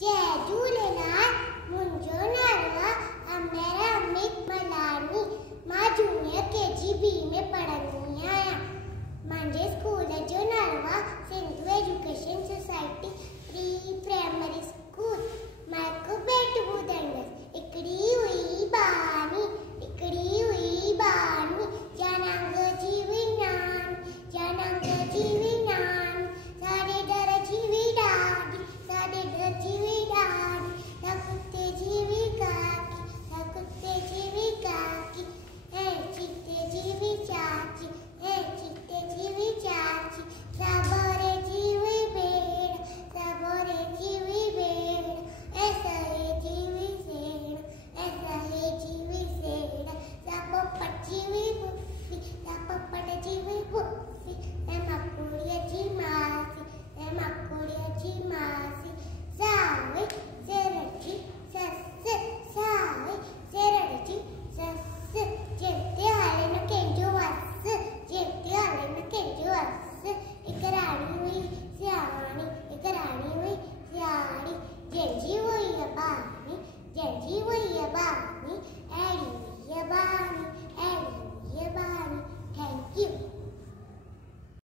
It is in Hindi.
जय झूलेलाल। मुंहिंजो नालो आहे अमेरा अमित मलानी। मां जूनियर KG-B में पढ़ंदी आहियां। मुंहिंजे स्कूल जो नालो आहे सिंधु एजुकेशन सोसाइटी